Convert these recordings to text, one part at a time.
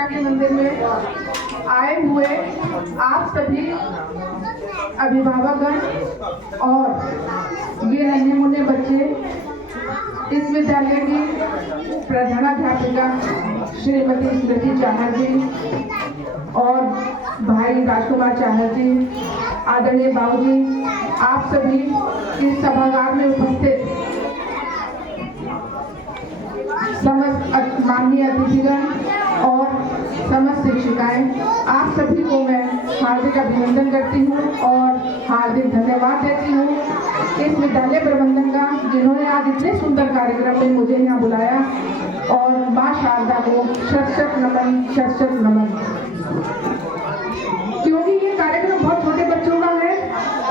शिक्षा के मंदिर में आए हुए आप सभी अभिभावकगण और ये नन्हे मुन्ने बच्चे, इस विद्यालय की प्रधानाध्यापिका श्रीमती स्मृति चाहर जी और भाई राजकुमार चाहर जी, आदरणीय बाबूजी, आप सभी इस सभागार में उपस्थित समस्त माननीय अतिथिगण और समस्त शिक्षिकाएं, आप सभी को मैं हार्दिक अभिनंदन करती हूँ और हार्दिक धन्यवाद देती हूँ इस विद्यालय प्रबंधन का, जिन्होंने आज इतने सुंदर कार्यक्रम में मुझे यहाँ बुलाया, और माँ शारदा को शत शत नमन। क्योंकि ये कार्यक्रम बहुत छोटे बच्चों का है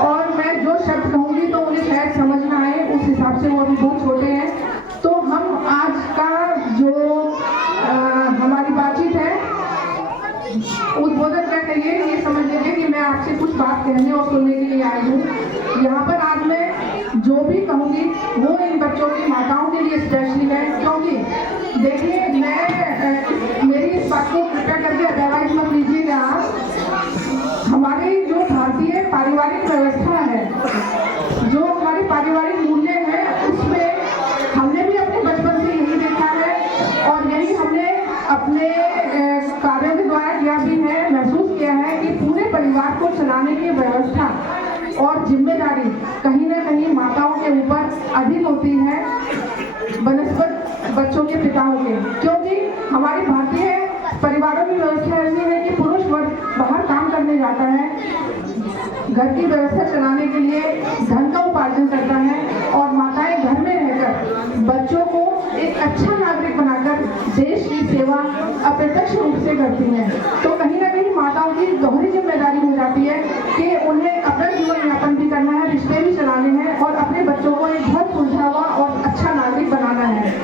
और मैं जो शब्द कहूँगी तो उन्हें शायद समझ ना आए, उस हिसाब से वो अभी बहुत छोटे हैं। तो हम आज का जो हमारी बातचीत है, उद्बोधन क्या कहिए, ये समझ लीजिए कि मैं आपसे कुछ बात कहने और सुनने के लिए आई हूँ। यहाँ पर आज मैं जो भी कहूँगी वो इन बच्चों की माताओं के लिए स्पेशली है, क्योंकि देखिए मेरी इस बात को कृपया करके अदरवाइज मत लीजिएगा। हमारी जो भारतीय पारिवारिक व्यवस्था है, जो हमारी पारिवारिक मूल्य है, उसमें हमने भी अपने बचपन से यही देखा है और यही हमने अपने कार्यों के द्वारा किया भी है, महसूस किया है कि पूरे परिवार को चलाने की व्यवस्था और जिम्मेदारी कहीं ना कहीं माताओं के ऊपर अधिक होती है बनस्पत बच्चों के पिताओं के, क्योंकि हमारी भारतीय परिवारों की व्यवस्था ऐसी है कि पुरुष वर्ग बाहर काम करने जाता है, घर की व्यवस्था चलाने के लिए धन का उपार्जन करता है और माताएं घर में रहकर बच्चों को एक अच्छा नागरिक बनाकर देश की सेवा अप्रत्यक्ष रूप से करती हैं। तो कहीं ना कहीं माताओं की दोहरी जिम्मेदारी हो जाती है कि उन्हें अपना जीवन यापन भी करना है, रिश्ते भी चलाने हैं और अपने बच्चों को एक बहुत सुलझा हुआ और अच्छा नागरिक बनाना है।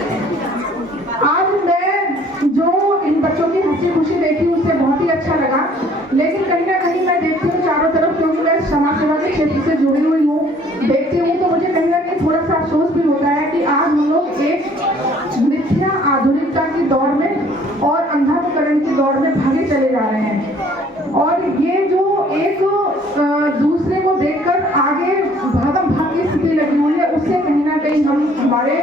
आज मैं जो इन बच्चों की हंसी खुशी देखी उससे बहुत ही अच्छा लगा, लेकिन कहीं ना कहीं मैं देखती हूँ चारों तरफ, क्योंकि मैं समाज सेवा के क्षेत्र से जुड़ी हुई हूँ, देखती हूँ तो मुझे कहीं ना कहीं थोड़ा सा अफसोस भी होता है कि आज हम लोग एक मिथ्या आधुनिकता की दौड़ में और अंधानुकरण की दौड़ में भागे चले जा रहे हैं। और ये जो एक दूसरे को देखकर आगे भागम भाग की स्थिति लगी हुई है, उससे कहीं ना कहीं हम हमारे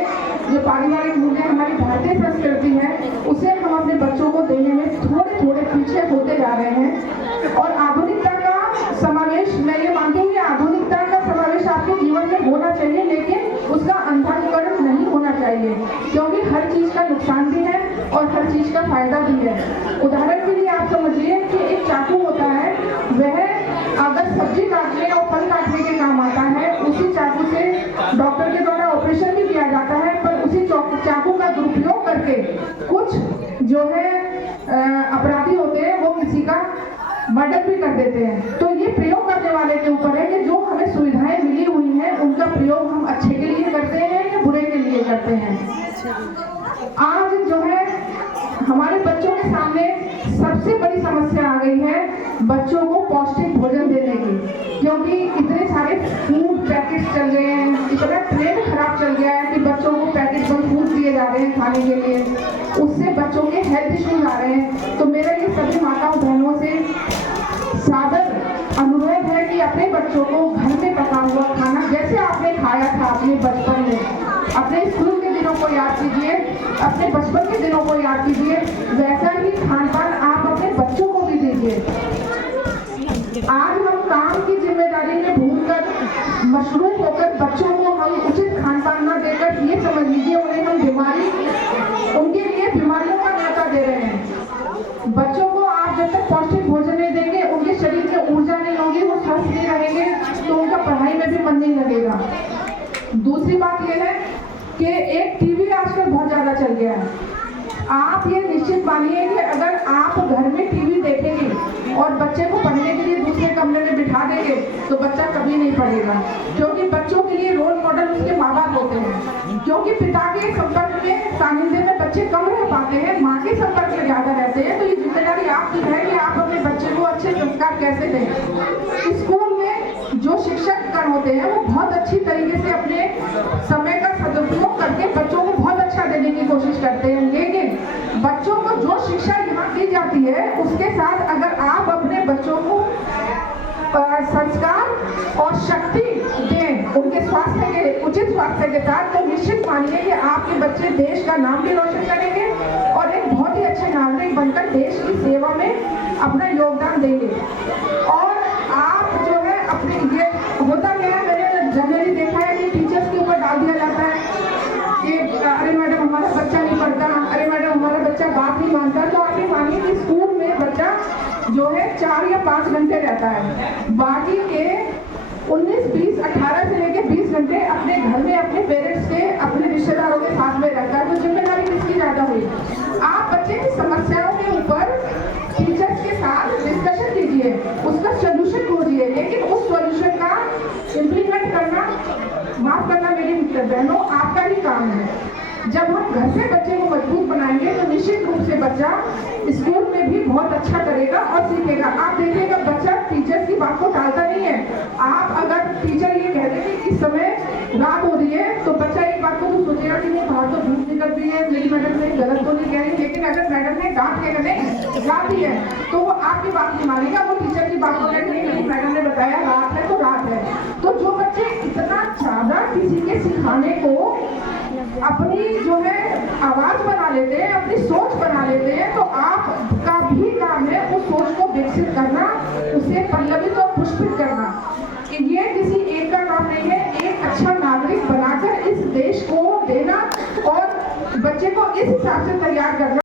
जो पारिवारिक मूल्य, हमारी भारतीय संस्कृति है, उसे हम अपने बच्चों को देने में थोड़े थोड़े पीछे होते जा रहे हैं। और आधुनिकता का समावेश, मैं ये मानती हूँ कि आधुनिकता का समावेश आपके जीवन में होना चाहिए, लेकिन उसका अंधानुकरण नहीं होना चाहिए, क्योंकि हर चीज का नुकसान भी है और हर चीज का फायदा भी है। उदाहरण के लिए आप समझिए कि एक चाकू होता है, वह अगर सब्जी काटने और फल काटने के काम आता है, उसी चाकू से डॉक्टर के द्वारा ऑपरेशन भी किया जाता है, पर उसी चाकू का दुरुपयोग करके कुछ जो है अपराधी होते हैं वो किसी का मर्डर भी कर देते हैं। तो ये प्रयोग करने वाले के ऊपर है कि जो हमें सुविधाएं मिली हुई हैं उनका प्रयोग हम अच्छे के लिए करते हैं या बुरे के लिए करते हैं। आज जो है हमारे बच्चों के सामने सबसे बड़ी समस्या आ गई है बच्चों को पौष्टिक भोजन देने की, क्योंकि इतने सारे फूड पैकेट्स चल गए हैं, इतना ट्रेंड खराब चल गया है कि बच्चों को पैकेट बंद फूड दिए जा रहे हैं खाने के लिए, उससे बच्चों के हेल्थ इश्यूज आ रहे हैं। तो मेरा ये सभी माताओं बहनों से सादर अनुरोध है कि अपने बच्चों को घर में पका हुआ खाना, जैसे आपने खाया था अपने बचपन में, अपने स्कूल के दिनों को याद कीजिए, अपने बचपन के दिनों को याद कीजिए, वैसा ही खान पान आप अपने बच्चों को भी दीजिए। आज हम काम की जिम्मेदारी में भूलकर मशरूफ होकर बच्चों को हम उचित खान पान न देकर, ये समझ लीजिए उन्हें हम उनके लिए बीमारियों का न्योता दे रहे हैं। बच्चों को आप जब तक पौष्टिक भोजन नहीं देंगे, उनके शरीर में ऊर्जा नहीं होगी, वो स्वस्थ नहीं रहेंगे, तो उनका पढ़ाई में भी मन नहीं लगेगा। दूसरी बात यह है कि एक टीवी आजकल बहुत ज्यादा चल गया है। आप ये निश्चित मानिए कि अगर आप घर में टीवी देखेंगे और बच्चे को पढ़ने के लिए दूसरे कमरे में बिठा देंगे तो बच्चा कभी नहीं पढ़ेगा, क्योंकि बच्चों के लिए रोल मॉडल उसके माँ बाप होते हैं। क्योंकि पिता के संपर्क में, सानिध्य में बच्चे कम रह पाते हैं, माँ के संपर्क में ज्यादा रहते हैं। तो ये जिम्मेदारी आपकी है कि आप अपने बच्चे को अच्छे संस्कार कैसे दें। स्कूल में जो शिक्षक गण होते हैं वो बहुत अच्छी तरीके से अपने समय का सदुपयोग करके बच्चों को बहुत अच्छा देने की कोशिश करते हैं, लेकिन बच्चों को जो शिक्षा यहाँ दी जाती है, उसके साथ अगर आप अपने बच्चों को संस्कार और शक्ति दें उनके स्वास्थ्य के उचित स्वास्थ्य के साथ, तो निश्चित मानिए कि आपके बच्चे देश का नाम भी रोशन करेंगे और एक बहुत ही अच्छे नागरिक बनकर देश की सेवा में अपना योगदान देंगे। और आप जो है अपने ये होता क्या है, मैंने जनरली देखा है कि टीचर्स के ऊपर डाल दिया जाता है कि अरे मैडम हमारा बच्चा नहीं पढ़ता, अरे मैडम हमारा बच्चा बात नहीं मानता। तो आप ये मानिए कि स्कूल में बच्चा जो है 4 या 5 घंटे रहता है, बाकी के 19, 20, 18 से लेकर 20 घंटे अपने घर में अपने पेरेंट्स के अपने रिश्तेदारों के साथ में रहता है। तो जिम्मेदारी किसकी ज्यादा हुई? आप बच्चे की समस्याओं के ऊपर टीचर्स के साथ डिस्कशन कीजिए, उसका सोल्यूशन खोजिए, लेकिन उस सोल्यूशन का इम्प्लीमेंट करना, माफ करना मेरी बहनों, आपका ही काम है। जब हम घर से बच्चे को मजबूत बनाएंगे तो निश्चित रूप से बच्चा स्कूल में भी बहुत अच्छा करेगा और सीखेगा। आप देखिएगा बच्चा टीचर की बात को टालता नहीं है। आप अगर टीचर ये कह दें कि इस समय रात हो रही है तो बच्चा एक बात को तो सोचेगा कि नहीं बाहर तो धूप निकल रही है, मेरी मैडम ने गलत तो नहीं कह रही। लेकिन अगर मैडम ने डांट के नहीं रात ही है तो वो आपकी बात नहीं मानेगा, वो टीचर की बात को कहेगा नहीं मेरी मैडम ने बताया रात है तो रात है। तो जो बच्चे इतना ज्यादा किसी के सिखाने को अपनी जो है आवाज बना लेते हैं, अपनी सोच बना लेते हैं, तो आपका भी काम है उस सोच को विकसित करना, उसे पल्लवित और पुष्पित करना। कि ये किसी एक का काम नहीं है, एक अच्छा नागरिक बनाकर इस देश को देना और बच्चे को इस हिसाब से तैयार करना।